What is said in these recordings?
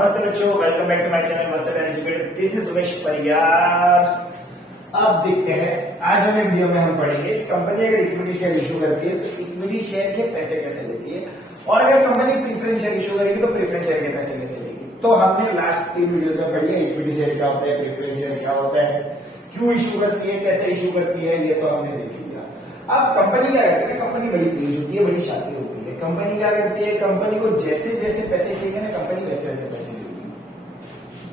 नमस्ते बच्चों, welcome back to my channel master and educator. This is Umesh Pariyar. अब देखते हैं आज वाले वीडियो में हम पढ़ेंगे कंपनी अगर इक्विटी शेयर इशू करती है तो इक्विटी शेयर के पैसे कैसे लेती है, और अगर कंपनी प्रीफरेंस शेयर इशू करेगी तो प्रीफरेंस शेयर के पैसे कैसे लेगी। तो हमने लास्ट 3 वीडियो में पढ़ लिया इक्विटी शेयर क्या होता है, प्रीफरेंस शेयर क्या होता है, क्यों इशू करती है, कैसे इशू करती है, ये तो हमने देख लिया। अब कंपनी क्या करती है, कंपनी बड़ी तेज होती है, बड़ी शातिर होती है। कंपनी क्या करती है, कंपनी को जैसे जैसे पैसे चाहिए ना, कंपनी वैसे वैसे पैसे देगी।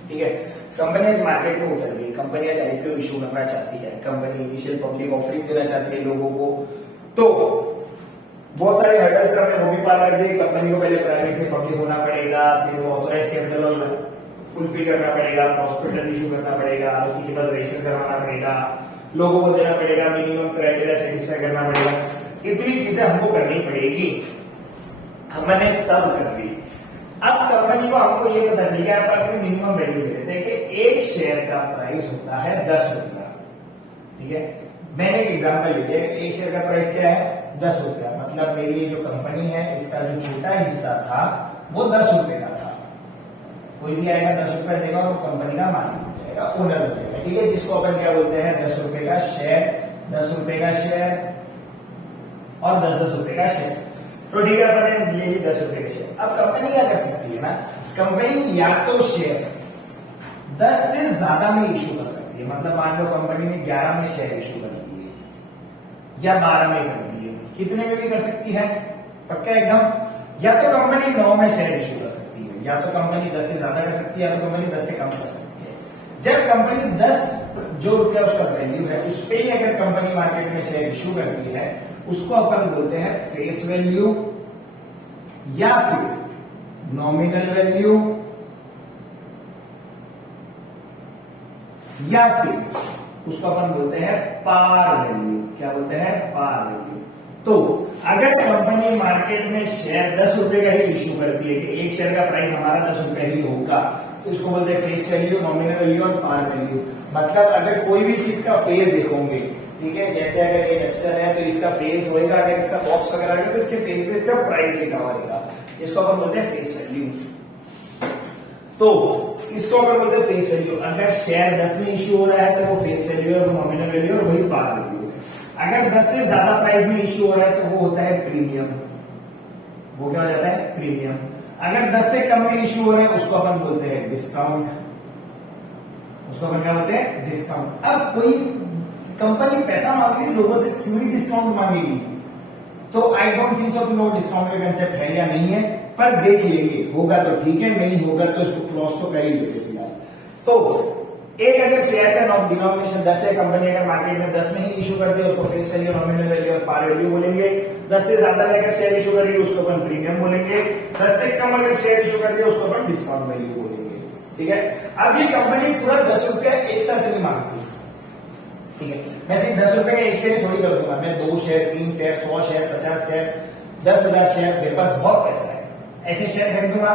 ठीक है, कंपनी आज मार्केट में उतर गई, कंपनी आज आईपीओ इशू करना चाहती है, कंपनी इनिशियल पब्लिक ऑफरिंग देना चाहती है लोगों को, तो बहुत सारे हर्डल्स हमने वो भी पार कर दिए। कंपनी को पहले प्राइवेट से पब्लिक होना पड़ेगा, फिर वो ऑथोराइज कैपिटल फुलफिल करना पड़ेगा, प्रॉस्पेक्टस इशू करना पड़ेगा, उसी के बाद रजिस्टर करवाना पड़ेगा, लोगों को देना पड़ेगा, मिनिमम क्राइटेरिया सेटिस्फाई करना पड़ेगा। इतनी चीजें हमको करनी पड़ेगी, हमने सब कर ली। अब कंपनी को हमको ये पता चल गया, अपनी मिनिमम वैल्यू दे देते हैं कि एक शेयर का प्राइस होता है 10 रुपया। ठीक है, मैंने एक एग्जांपल लिया, एक शेयर का प्राइस क्या है 10 रुपया। मतलब मेरी जो कंपनी है इसका जो छोटा हिस्सा था वो 10 रुपए का था। कोई भी आएगा 10 रुपया देगा और कंपनी का मालिक हो जाएगा, ओनर हो जाएगा। ठीक है, जिसको अपन क्या बोलते हैं 10 रुपए का शेयर, 10 रुपए का शेयर और 10-10 रुपए का शेयर। तो ठीक है, अपन ले ली 10 रुपए के शेयर। अब कंपनी क्या कर सकती है ना, कंपनी या तो शेयर 10 से ज्यादा में इशू कर सकती है। मतलब मान लो कंपनी ने 11 में शेयर इशू कर दिए या 12 में कर दिए, कितने में भी कर सकती है पक्का एकदम। या तो कंपनी 9 में शेयर इशू कर सकती है, या तो कंपनी 10 से ज्यादा कर सकती है, या तो कंपनी 10 से कम कर सकती है। जब कंपनी 10 जो रुपया उसका वैल्यू है उस पर ही अगर कंपनी मार्केट में शेयर इशू करती है, उसको अपन बोलते हैं फेस वैल्यू या फिर नॉमिनल वैल्यू या फिर उसको अपन बोलते हैं पार वैल्यू। क्या बोलते हैं, पार वैल्यू। तो अगर कंपनी मार्केट में शेयर 10 रुपए का ही इशू करती है कि एक शेयर का प्राइस हमारा 10 रुपए ही होगा, तो इसको बोलते हैं फेस वैल्यू, नॉमिनल वैल्यू और पार वैल्यू। मतलब अगर कोई भी चीज का फेस देखोगे, ठीक है, जैसे अगर ये डस्टर है तो इसका फेस होएगा, अगर इसका बॉक्स वगैरह है तो इसके फेस पे इसका प्राइस लिखा होगा, इसको अपन बोलते हैं फेस वैल्यू। तो इसको अपन बोलते हैं फेस वैल्यू। अगर शेयर 10 में इशू हो रहा है तो वो फेस वैल्यू है, वो नॉमिनल वैल्यू और वही पार वैल्यू है। अगर 10 से ज्यादा प्राइस में इशू हो रहा है तो वो होता है प्रीमियम। वो क्या हो जाता है, प्रीमियम। अगर 10 से कम में इशू हो रहा है उसको अपन बोलते हैं डिस्काउंट। उसको अपन क्या बोलते हैं, डिस्काउंट। अब कोई कंपनी पैसा मांग रही है लोगों से, क्यों ही डिस्काउंट मांगेगी। तो आई डोंट थिंक सो कि नो डिस्काउंट का कंसेप्ट है या नहीं है, पर देख लेंगे, होगा तो ठीक है, नहीं होगा तो इसको क्रॉस तो कर ही लेते फिलहाल। तो एक अगर शेयर का डिनोमिनेशन 10 है, कंपनी अगर मार्केट में 10 में ही इशू करते हैं उसको फेस वैल्यू, नॉमिनल वैल्यू और पार वैल्यू बोलेंगे। 10 से ज्यादा अगर शेयर इशू करेगी उसको अपन प्रीमियम बोलेंगे। 10 से कम अगर शेयर इशू करती है उसको अपन डिस्काउंट वैल्यू बोलेंगे। ठीक है, अब ये कंपनी पूरा 10 रुपया एक साथ नहीं मांगती। ठीक है, मैं सिर्फ 10 रुपए का एक शेयर थोड़ी कर दूंगा, मैं 2 share, 3 share, 100 share, 50 share, 10,000 share, मेरे पास बहुत पैसा है, ऐसे शेयर खरीदूंगा।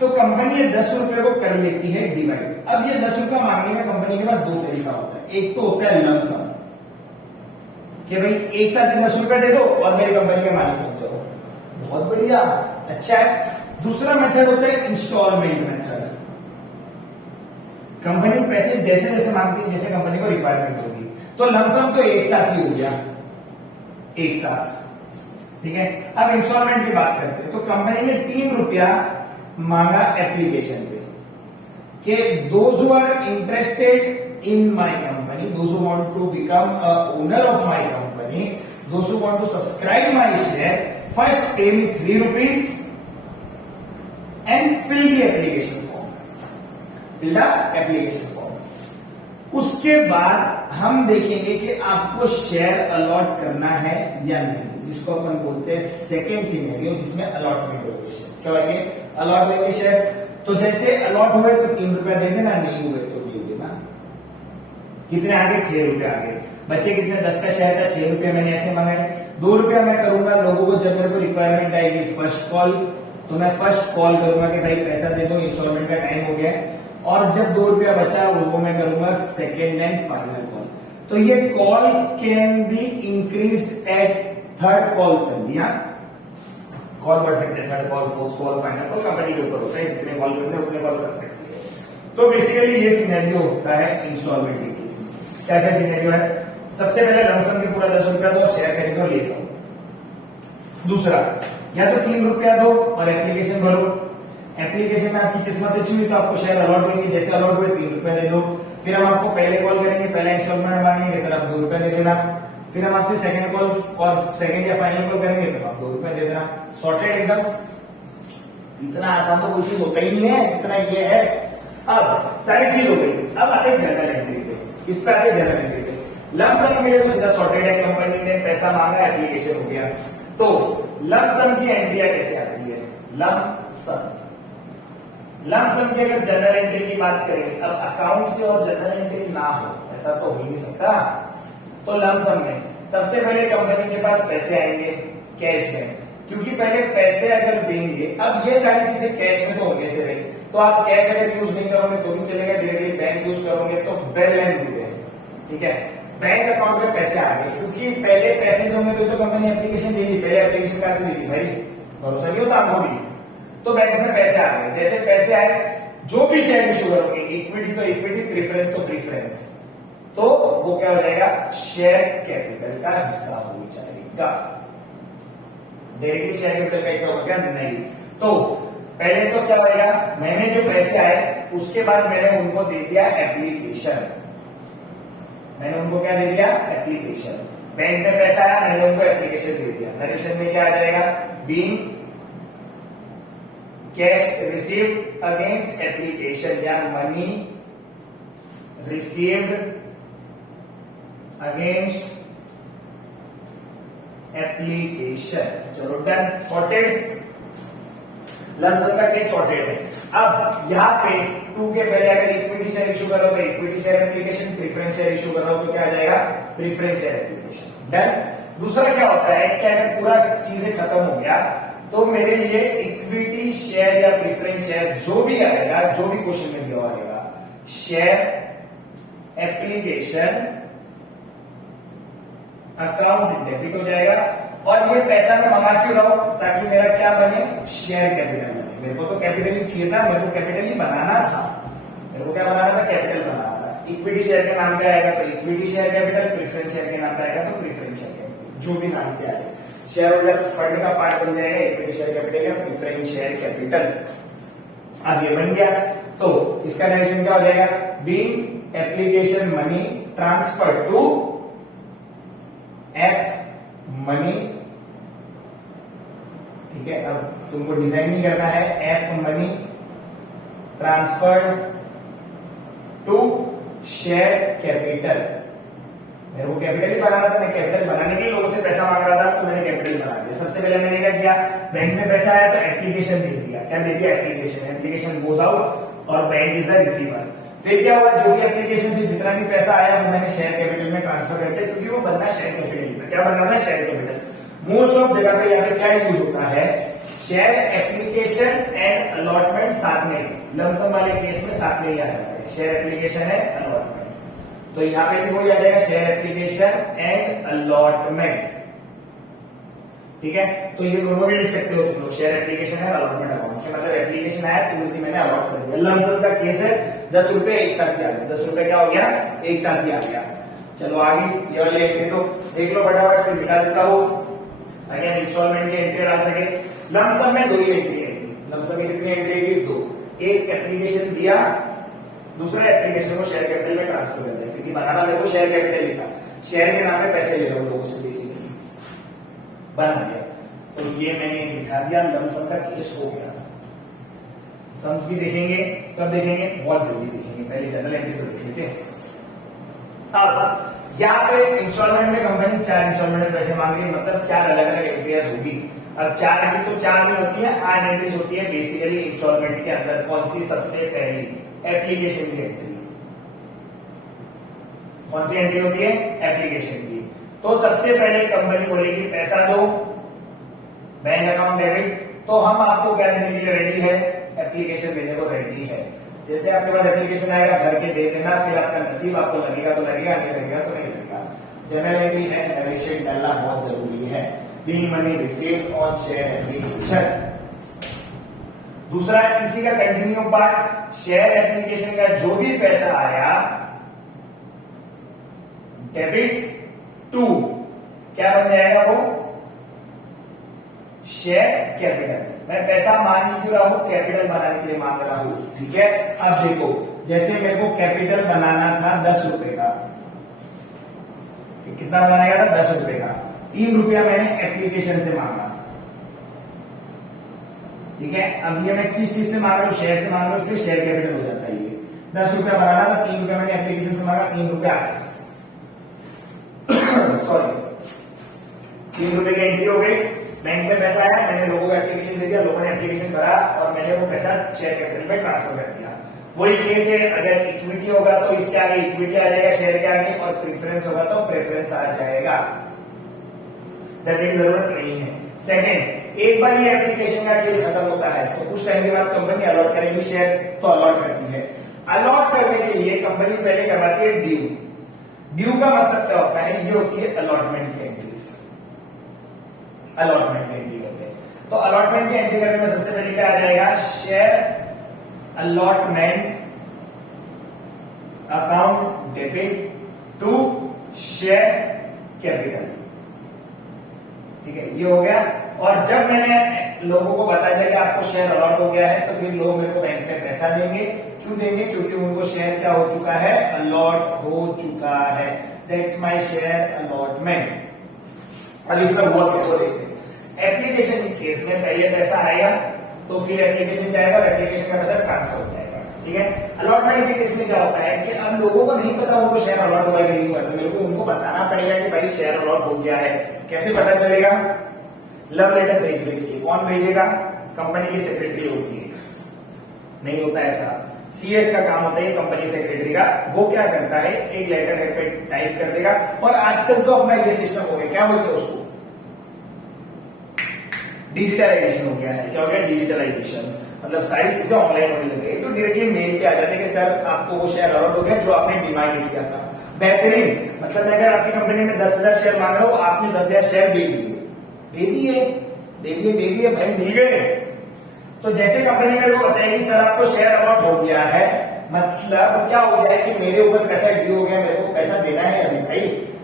तो कंपनी ये 10 रुपए को कर लेती है डिवाइड। अब ये 10 रुपया मांगने का कंपनी के पास 2 तरीका होता है। एक तो होता है लमसम, कि भाई एक साथ 10 रुपया दे दो और मेरी कंपनी के मालिक बन जाओ, बहुत बढ़िया, अच्छा है। दूसरा मेथड होता है इंस्टॉलमेंट मेथड। कंपनी पैसे जैसे जैसे मांगती है, जैसे कंपनी को रिक्वायरमेंट होगी। तो लमसम तो एक साथ ही हो गया, एक साथ। ठीक है, अब इंस्टॉलमेंट की बात करते हैं। तो कंपनी ने 3 रुपया मांगा एप्लीकेशन पे कि those who are interested in my company, those who want to become a owner of my company, those who want to subscribe my share, first pay me 3 rupees and fill the application form, fill the application form. उसके बाद हम देखेंगे कि आपको share allot करना है या नहीं, जिसको अपन बोलते हैं सेकेंड सिनेरियो, जिसमें अलॉटमेंट होगी शेयर। क्या होंगे, अलॉट होंगे शेयर। तो जैसे अलॉट हुए तो 3 रुपया दे देना, नहीं हुए तो दे देना। कितने आगे, 6 रुपया आगे। बच्चे कितने, 10 का शेयर था, 6 रुपया मैंने ऐसे मांगे। 2 रुपया मैं करूंगा लोगों को, जब मेरे को रिक्वायरमेंट आएगी फर्स्ट कॉल, तो मैं फर्स्ट कॉल करूंगा कि भाई पैसा दे दो, इंस्टॉलमेंट का टाइम हो गया। और जब 2 रुपया बचा वो मैं करूंगा सेकेंड एंड फाइनल कॉल। तो ये call can be increase at third call कर दिया, कॉल बढ़ सकते हैं, third call, fourth call, final call, company के ऊपर होता है, जितने कॉल करते हैं उतने कॉल कर सकती है। तो बेसिकली ये सिनेरियो होता है इंस्टॉलमेंट के केस में। क्या क्या सिनेरियो है? सबसे पहले लमसम के पूरा 10 रुपया दो, शेयर खरीदो और ले जाओ। दूसरा, या तो 3 रुपया दो और एप्लीकेशन भरो। एप्लीकेशन में आपकी किस्मत अच्छी हुई तो आपको शेयर अलॉट होंगे, जैसे अलॉट हुए 3 रुपया दे दो। फिर हम आपको पहले कॉल करेंगे, पहला इंस्टॉलमेंट मांगेंगे तो आप 2 रुपया दे देना। फिर हम आपसे सेकंड कॉल और सेकंड या फाइनल कॉल करेंगे तो आप 2 रुपया दे देना। सॉर्टेड एकदम। इतना आसान तो कोई चीज होता ही नहीं है जितना ये है। अब सारी चीज हो गई, अब आते हैं जनरल एंट्री पे। इस पे आते हैं जनरल एंट्री पे। लमसम के लिए तो सीधा सॉर्टेड है, कंपनी ने पैसा मांगा, एप्लीकेशन हो गया। तो लमसम की एंट्रियां कैसे आती है? लमसम की अगर जनरल एंट्री की बात करें, अब अकाउंट से और जनरल एंट्री ना हो ऐसा तो हो ही नहीं सकता। तो लमसम में सबसे पहले कंपनी के पास पैसे आएंगे कैश में, क्योंकि पहले पैसे अगर देंगे, अब ये सारी चीजें कैश में तो होने से रही, तो आप कैश अगर यूज नहीं करोगे तो भी चलेगा, डायरेक्टली बैंक यूज करोगे तो वेल एंड गुड है। ठीक है, बैंक अकाउंट में पैसे आ गए, क्योंकि पहले पैसे दोगे तो कंपनी एप्लीकेशन देगी, पहले एप्लीकेशन कहां से देगी भाई? भरोसा नहीं होता आपको भी। तो बैंक में पैसे आ गए, जैसे पैसे आए, जो भी शेयर इशू करोगे, इक्विटी तो इक्विटी, प्रेफरेंस तो प्रेफरेंस, तो वो क्या हो जाएगा? शेयर कैपिटल का हिस्सा हो जाएगा। डायरेक्टली शेयर कैपिटल का हिस्सा हो गया नहीं। तो पहले तो क्या होगा, मैंने जो पैसे आए उसके बाद मैंने उनको दे दिया एप्लीकेशन। मैंने उनको क्या दे दिया? एप्लीकेशन। बैंक में पैसा आया, मैंने उनको एप्लीकेशन दे दिया। नरेशन में क्या आ जाएगा? Being cash received against application, या मनी रिसीव्ड अगेंस्ट एप्लीकेशन। चलो डन, सॉर्टेड। लमसम का केस सॉर्टेड है। अब यहाँ पे 2 के पहले अगर इक्विटी शेयर इशू करो तो equity share application, preference share issue करो तो क्या आ जाएगा? Preference share application. डन। दूसरा क्या होता है कि अगर पूरा चीजें खत्म हो गया तो मेरे लिए इक्विटी शेयर या प्रेफरेंस शेयर जो भी आएगा, जो भी क्वेश्चन में दिया आएगा, शेयर एप्लीकेशन अकाउंट डेबिट हो जाएगा। और ये पैसा मैं मंगा क्यों रहा हूं? ताकि मेरा क्या बने? शेयर कैपिटल बने। मेरे को तो कैपिटल ही चाहिए था, मेरे को कैपिटल ही बनाना था। मेरे को क्या बनाना था? कैपिटल बनाना था। इक्विटी शेयर के नाम पे आएगा तो equity share capital, preference share के नाम पे आएगा तो प्रेफरेंस शेयर कैपिटल, जो भी नाम से आए। शेयर होल्डर फंड का पार्ट बन जाएगा इक्विटी शेयर कैपिटल या प्रेफरेंस शेयर कैपिटल। अब ये बन गया तो इसका डायरेक्शन क्या हो जाएगा? Being application money transfer to app money. ठीक है, अब तुमको डिजाइन नहीं करना है। App money transferred to share capital. मेरे को कैपिटल ही बनाना था, मैं कैपिटल बनाने के लिए लोगों से पैसा मांग रहा था, तो मैंने कैपिटल बना दिया। सबसे पहले मैंने क्या किया? बैंक में पैसा आया तो एप्लीकेशन दे दिया। क्या दे दिया? एप्लीकेशन। एप्लीकेशन गोज आउट और बैंक इज द रिसीवर। फिर क्या हुआ? जो भी एप्लीकेशन से जितना भी पैसा आया वो मैंने शेयर कैपिटल में ट्रांसफर कर दिया, क्योंकि वो बनना शेयर कैपिटल था। क्या बनना था? Share capital. मोस्ट ऑफ जगह पे यहाँ पे क्या यूज होता है? शेयर एप्लीकेशन एंड अलॉटमेंट साथ में ही, लमसम वाले केस में साथ में ही आ जाता है। शेयर एप्लीकेशन है अलॉटमेंट, तो यहाँ पे भी वही आ जाएगा, शेयर एप्लीकेशन एंड अलॉटमेंट। ठीक है, तो ये दोनों भी लिख सकते हो तुम लोग, शेयर एप्लीकेशन है अलॉटमेंट अकाउंट। मतलब एप्लीकेशन आया तुरंत ही मैंने अलॉट कर दिया। लमसम का केस है, 10 रुपए एक साथ ही आ गया। 10 रुपए क्या हो गया? एक साथ ही आ गया। चलो आगे ये वाले एंट्री तो देख लो फटाफट, फिर मिटा देता हूं ताकि हम इंस्टॉलमेंट की एंट्री डाल सके। लमसम में 2 ही एंट्री है। लमसम में कितनी एंट्री है? 2। एक एप्लीकेशन दिया, दूसरा एप्लीकेशन को शेयर कैपिटल में ट्रांसफर कर दिया, क्योंकि बनाना मेरे को शेयर कैपिटल ही था। शेयर के नाम पे पैसे ले रहा हूं लोगों से, बेसिकली बना दिया। तो ये मैंने दिखा दिया, लमसम का केस हो गया। सम्स भी देखेंगे, कब देखेंगे? बहुत जल्दी देखेंगे। पहले जनरल एंट्री तो देख लेते हैं। अब यहाँ पे इंस्टॉलमेंट में कंपनी 4 इंस्टॉलमेंट में पैसे मांग रही है, मतलब 4 अलग अलग एंट्रीज होगी। अब 4 की तो 4 में होती है, 8 एंट्रीज होती है बेसिकली इंस्टॉलमेंट के अंदर। कौन सी सबसे पहली? एप्लीकेशन की एंट्री। कौन सी एंट्री होती है? एप्लीकेशन की। तो सबसे पहले कंपनी बोलेगी पैसा दो, बैंक अकाउंट डेबिट। तो हम आपको क्या देने के लिए रेडी है? एप्लीकेशन देने को रेडी है। जैसे आपके पास एप्लीकेशन आएगा, भर के दे देना, फिर आपका नसीब, आपको लगेगा तो लगेगा, नहीं लगेगा तो नहीं लगेगा। जनरल एंट्री है, नरेशन डालना बहुत जरूरी है। Being money received on share application. दूसरा इसी का कंटिन्यू पार्ट, शेयर एप्लीकेशन का जो भी पैसा आया डेबिट टू क्या बन जाएगा वो शेयर कैपिटल। मैं पैसा मांग क्यों रहा हूं, कैपिटल बनाने के लिए मांग रहा हूं, ठीक है। अब देखो जैसे मेरे को कैपिटल बनाना था 10 रुपए का, कितना बनाया था 10 रुपए का, 3 रुपया मैंने एप्लीकेशन से मांगा, ठीक है। अब ये मैं किस चीज से मांग रहा हूं, शेयर से मांग रहा हूं, इसलिए शेयर कैपिटल हो जाता है। ये 10 रुपया बनाना था, 3 रुपया मैंने एप्लीकेशन से मांगा, 3 रुपया सॉरी 3 रुपए की एंट्री हो गई, बैंक में पैसा आया, मैंने लोगों को एप्लीकेशन दे दिया, लोगों ने एप्लीकेशन भरा और मैंने वो पैसा शेयर कैपिटल में ट्रांसफर कर दिया। वही केस है, अगर इक्विटी होगा तो इसके आगे इक्विटी आ जाएगा शेयर के आगे, और प्रेफरेंस होगा तो प्रेफरेंस आ जाएगा, देने की जरूरत नहीं है। सेकेंड, एक बार ये एप्लीकेशन का खेल खत्म होता है तो कुछ टाइम के बाद कंपनी अलॉट करेगी शेयर, तो अलॉट करती है। अलॉट करने के लिए कंपनी पहले करवाती है ड्यू। ड्यू का मतलब क्या होता है, ये होती है अलॉटमेंट की एंट्रीज, अलॉटमेंट की एंट्री होते हैं। तो अलॉटमेंट की एंट्री करने में सबसे पहले क्या आ जाएगा, share allotment account debit to share capital, ठीक है, ये हो गया। और जब मैंने लोगों को बता दिया कि आपको शेयर अलॉट हो गया है, तो फिर लोग मेरे को बैंक में पैसा देंगे। क्यों देंगे, क्योंकि उनको शेयर क्या हो चुका है, अलॉट हो चुका है। That's my share allotment. अब इसका हुआ क्या देखते हैं। एप्लीकेशन के केस में पहले पैसा आएगा तो फिर एप्लीकेशन जाएगा और एप्लीकेशन का पैसा ट्रांसफर हो जाएगा, ठीक है। अलॉटमेंट के केस में क्या होता है कि अब लोगों को नहीं पता उनको शेयर अलॉट हुआ कि नहीं हुआ, तो मेरे को उनको बताना पड़ेगा कि भाई शेयर अलॉट हो गया है। कैसे पता चलेगा, लव लेटर भेज के। कौन भेजेगा, कंपनी की सेक्रेटरी होती है, नहीं होता ऐसा, सीएस का काम होता है कंपनी सेक्रेटरी का। वो क्या करता है, एक लेटर हेड पे टाइप कर देगा। और आजकल तो अपना ये सिस्टम हो गया, क्या बोलते हैं उसको, डिजिटलाइजेशन हो गया है। क्या हो गया, डिजिटलाइजेशन, मतलब सारी चीजें ऑनलाइन होने लग गई। तो डायरेक्टली मेल पे आ जाते हैं कि सर आपको वो शेयर अलॉट हो गया जो आपने डिमांड किया था। बेहतरीन, मतलब मैं अगर आपकी कंपनी में 10,000 शेयर मांग रहा हूं, आपने 10,000 शेयर दे दिए भाई, मिल गए। तो जैसे कंपनी मेरे को बताएगी सर आपको शेयर अलॉट हो गया है, मतलब क्या हो गया है कि मेरे ऊपर पैसा ड्यू हो गया, मेरे को पैसा देना है अभी भाई,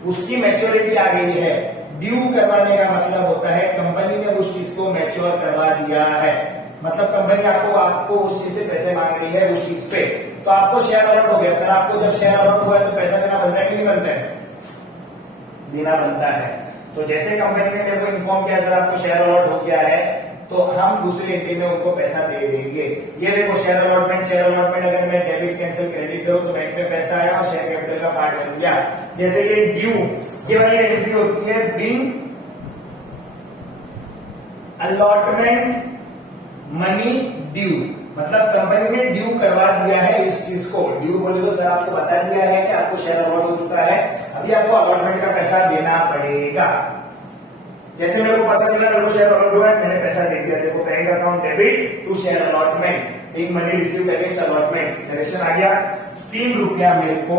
उसकी मैच्योरिटी आ गई है। ड्यू करवाने का मतलब होता है कंपनी ने उस चीज को मैच्योर करवा दिया है, मतलब कंपनी आपको उस चीज से पैसे मांग रही है उस चीज पे, तो आपको शेयर अलॉट हो गया। सर आपको जब शेयर अलॉट हुआ है तो पैसा देना बनता है कि नहीं बनता है, देना बनता है। तो जैसे कंपनी ने मेरे को इन्फॉर्म किया सर आपको शेयर अलॉट हो गया है, तो हम दूसरी एंट्री में उनको पैसा दे देंगे। ये देखो शेयर अलॉटमेंट अगर मैं डेबिट कैंसिल क्रेडिट करूं तो बैंक में पैसा आया और शेयर कैपिटल का पार्ट बन गया। जैसे ये ड्यू, ये वाली एंट्री होती है बीइंग अलॉटमेंट मनी ड्यू, मतलब कंपनी ने ड्यू करवा दिया है इस चीज को। ड्यू बोले तो सर आपको बता दिया है कि आपको शेयर अलॉट हो चुका है, अभी आपको अलॉटमेंट का पैसा देना पड़ेगा। जैसे मेरे को पता चला मेरे को शेयर अलॉट हुआ है, मैंने पैसा दे दिया। देखो bank account debit to share allotment, एक money received against allotment, direction आ गया। 3 रुपया मेरे को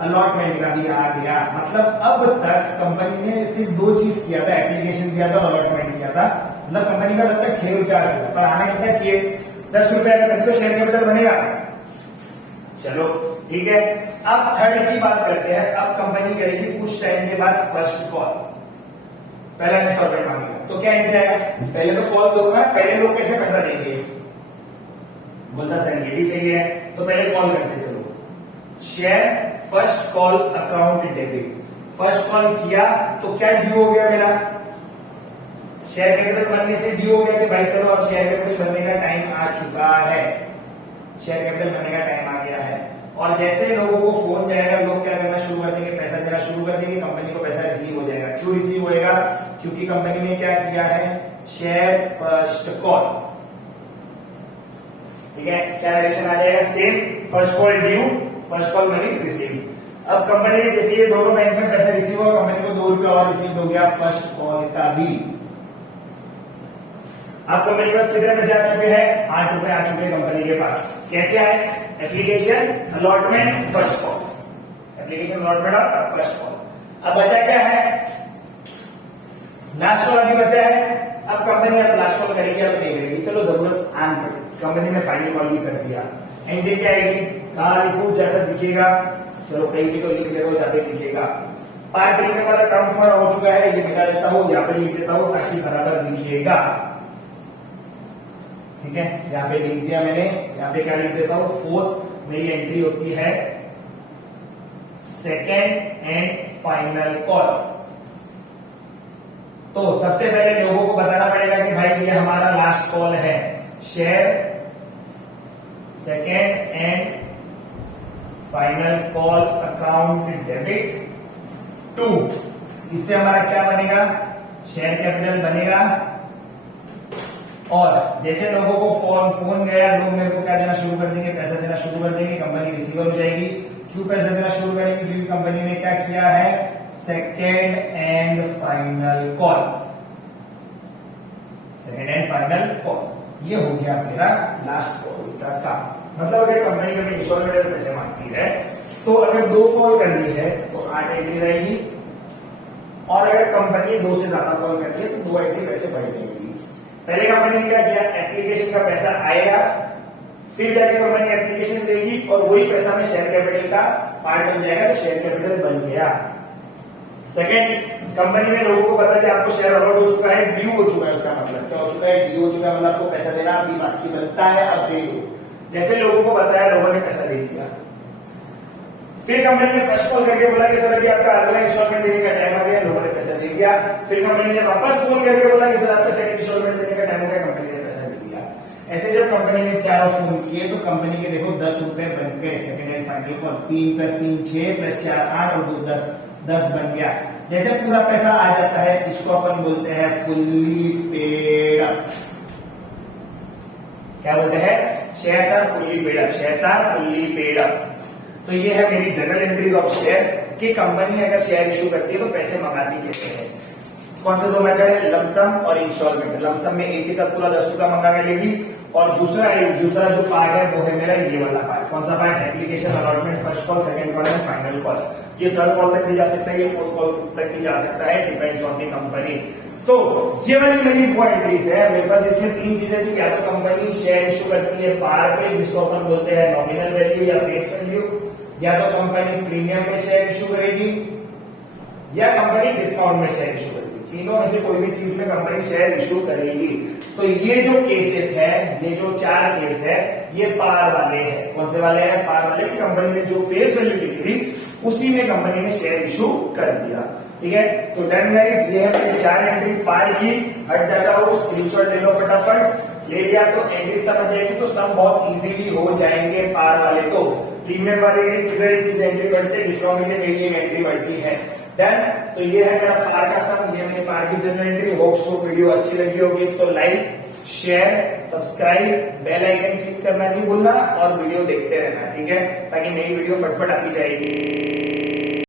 अलॉटमेंट का भी आ गया। मतलब अब तक कंपनी ने सिर्फ 2 चीज किया था, एप्लीकेशन किया था, अलॉटमेंट किया था। मतलब कंपनी का अब तक 6 रुपया आ चुका, पर आना कितना चाहिए, 10 रुपया का, तभी तो शेयर कैपिटल बनेगा। चलो ठीक है, अब थर्ड की बात करते हैं। अब कंपनी करेगी कुछ टाइम के बाद फर्स्ट कॉल, पहला इंस्टॉलमेंट मांगेगा, तो क्या एंट्री आएगा, पहले तो कॉल करूंगा, पहले लोग कैसे पैसा देंगे, बोलता सर ये भी सही है, तो पहले कॉल करते चलो। Share first call account debit, first call किया तो क्या ड्यू हो गया मेरा, शेयर कैपिटल बनने से ड्यू हो गया कि भाई चलो अब शेयर कैपिटल बनने का टाइम आ चुका है, शेयर कैपिटल बनने का टाइम आ गया है। और जैसे लोगों को फोन जाएगा, लोग क्या करना शुरू कर देंगे, पैसा देना शुरू कर देंगे, कंपनी को पैसा रिसीव हो जाएगा। क्यों रिसीव होएगा, क्योंकि कंपनी ने क्या किया है, शेयर फर्स्ट कॉल, ठीक है। क्या डायरेक्शन आ जाएगा, same, first call due, first call money receive. अब कंपनी ने जैसे ये दोनों बैंक में पैसा रिसीव हुआ, कंपनी को 2 रुपया और रिसीव हो गया फर्स्ट कॉल का भी। अब कंपनी के पास कितने पैसे आ चुके हैं, 8 रुपए आ चुके हैं कंपनी के पास। कैसे आए, application allotment first call, application allotment और फर्स्ट कॉल। अब बचा क्या है, लास्ट कॉल अभी बचा है। अब कंपनी अब लास्ट कॉल करेगी या तो नहीं करेगी, चलो जरूरत आन पड़ी, कंपनी ने फाइनल कॉल भी कर दिया। एंट्री क्या आएगी, कहाँ लिखूं, जैसा दिखेगा, चलो कहीं भी तो लिख ले, जहाँ पे दिखेगा। पार्ट प्रीमियम वाला काम तुम्हारा हो चुका है, ये मिटा देता हूँ, यहाँ पे लिख देता हूँ ताकि बराबर दिखेगा। ठीक है, यहाँ पे लिख दिया मैंने, यहाँ पे क्या लिख देता हूँ, फोर्थ मेरी एंट्री होती है सेकेंड एंड फाइनल कॉल। तो सबसे पहले लोगों को बताना पड़ेगा कि भाई ये हमारा लास्ट कॉल है, share second and final call account debit to. इससे हमारा क्या बनेगा, शेयर कैपिटल बनेगा। और जैसे लोगों को फोन गया, लोग मेरे को क्या देना शुरू कर देंगे, पैसा देना शुरू कर देंगे, कंपनी रिसीवर हो जाएगी। क्यों पैसा देना शुरू करेंगे, क्योंकि कंपनी ने क्या किया है, second and final call, second and final call. ये हो गया मेरा लास्ट कॉल का काम। मतलब अगर कंपनी कभी इंस्टॉलमेंट में पैसे मांगती है तो अगर 2 कॉल करनी है तो 8 एंट्री रहेगी, और अगर कंपनी 2 से ज्यादा कॉल करती है तो 2 एंट्री पैसे बढ़ जाएगी। पहले कंपनी ने क्या किया, एप्लीकेशन का पैसा आएगा, फिर जाके कंपनी एप्लीकेशन देगी और वही पैसा में शेयर कैपिटल का पार्ट बन जाएगा, तो शेयर कैपिटल बन गया। सेकेंड, कंपनी ने लोगों को पता कि आपको शेयर अलॉट हो चुका है, ड्यू हो चुका है, उसका मतलब क्या हो चुका है, ड्यू हो चुका है, मतलब आपको पैसा देना अभी बाकी बनता है, अब दे दो। जैसे लोगों को बताया, लोगों ने पैसा दे दिया। फिर कंपनी ने फर्स्ट कॉल करके बोला कि सर अभी आपका अगला इंस्टॉलमेंट देने का टाइम आ गया, लोगों ने पैसा दे दिया। फिर कंपनी ने वापस फोन करके बोला कि सर आपका सेकंड इंस्टॉलमेंट देने का टाइम हो गया, कंपनी ने पैसा दे दिया। ऐसे जब कंपनी ने 4 फोन किए तो कंपनी के देखो 10 रुपए बन गए, सेकंड एंड फाइनल कॉल। 3 + 3 6 + 4 8 और 2 10 बन गया। जैसे पूरा पैसा आ जाता है, इसको अपन बोलते हैं फुल्ली पेड अप। क्या बोलते हैं, shares are fully paid up, shares are fully paid up. तो ये है मेरी जनरल एंट्रीज ऑफ शेयर कि कंपनी अगर शेयर इशू करती है तो पैसे मंगाती कैसे है। कौन से 2 मेथड है, लमसम और इंस्टॉलमेंट। लमसम में एक ही साथ पूरा 10 रुपया मंगा के लेगी, और दूसरा जो पार्ट है वो है मेरा ये वाला पार्ट। कौन सा part, application allotment, first call, second call and final call. ये 3rd कॉल तक भी जा सकता है, ये 4th कॉल तक भी जा सकता है, डिपेंड्स ऑन दी कंपनी। तो ये वाली मेरी वो एंट्रीज है मेरे पास। इसमें 3 चीजें थी, या तो कंपनी शेयर इशू करती है पार पे, जिसको अपन बोलते हैं नॉमिनल वैल्यू या फेस वैल्यू, या तो कंपनी प्रीमियम में शेयर इशू करेगी, या कंपनी डिस्काउंट में शेयर इशू करेगी। तीनों में से कोई भी चीज में कंपनी शेयर इशू करेगी। तो ये जो केसेस है, ये जो 4 केस है, ये पार वाले हैं। कौन से वाले हैं, पार वाले की कंपनी ने जो फेस वैल्यू लिखी थी उसी में कंपनी ने शेयर इशू कर दिया। ठीक है, तो डन गाइस, ये है मेरी 4 एंट्री पार की। हट जाता हूँ, स्क्रीनशॉट ले लो फटाफट। ले लिया तो एंट्री समझ जाएगी, तो सब बहुत इजीली हो जाएंगे पार वाले। तो प्रीमियम वाले किधर चीज एंट्री बढ़ती है, डिस्काउंट में कहीं एक एंट्री बढ़ती है। डन, तो ये है मेरा पार का सम, ये मेरी पार की journal entry. Hope so video अच्छी लगी होगी तो like, share, subscribe, bell icon click करना नहीं भूलना, और वीडियो देखते रहना। ठीक है, ताकि नई वीडियो फटफट आती जाएगी।